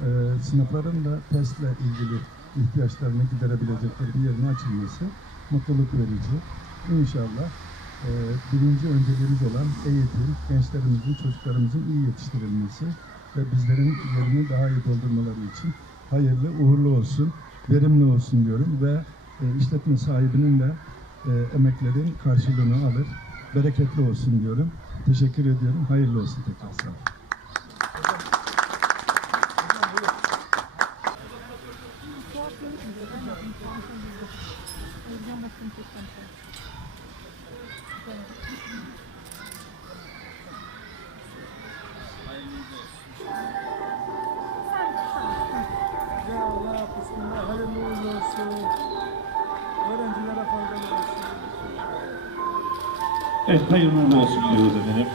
e, sınıfların da testle ilgili ihtiyaçlarını giderebilecekleri bir yerin açılması mutluluk verici. İnşallah e, birinci önceliğimiz olan eğitim, gençlerimizin, çocuklarımızın iyi yetiştirilmesi ve bizlerin yerini daha iyi doldurmaları için hayırlı, uğurlu olsun, verimli olsun diyorum ve e, işletme sahibinin de e, emeklerin karşılığını alır, bereketli olsun diyorum. Teşekkür ediyorum. Hayırlı olsun tekrar sağ olun. Evet hayırlı olsun diyoruz efendim.